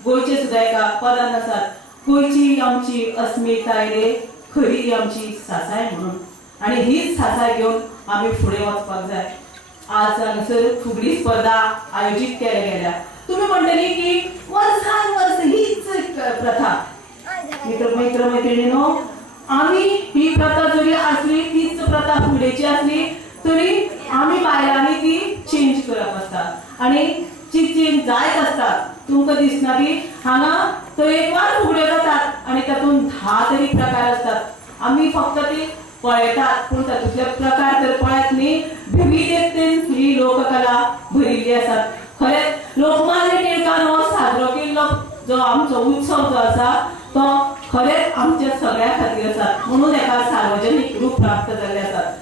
गोयचे सुद्धा एका पदान आसात, गोयची आमची अस्मिताय रे खरी आमची सासाय म्हणून. आणि हीच सासाय घेऊन आम्ही पुढे वचपाक जाय. आज हांगसर फुगडी स्पर्धा आयोजित केल्या गेल्या. तुम्ही म्हणटली की वर्सान वर्स हीच प्रथा. मित्र मैत्रिणींनो, आम्ही ही प्रथा जरी असली, तीच प्रथा फुगडेची असली तरी आम्ही बायलांनी ती चेंज करप असता आणि जी चेंज जायत असतात. तुमकां दिसना की हांगा तरेकवार फुगड्यो जातात आणि तातूंत 10 तरी प्रकार असतात. आम्ही फक्त ती पळयतात, पूण तातूंतले प्रकार तर पळयत न्ही. विविधतेन ही लोककला भरिल्ली आसात. खरेंच लोकमान्य टिळकान हो साजरो केल्लो जो आमचो उत्सव जो आसा तो खरेंच आमच्या सगळ्या खातीर आसा. म्हणून एका सार्वजनीक रूप प्राप्त जाल्ले आसात.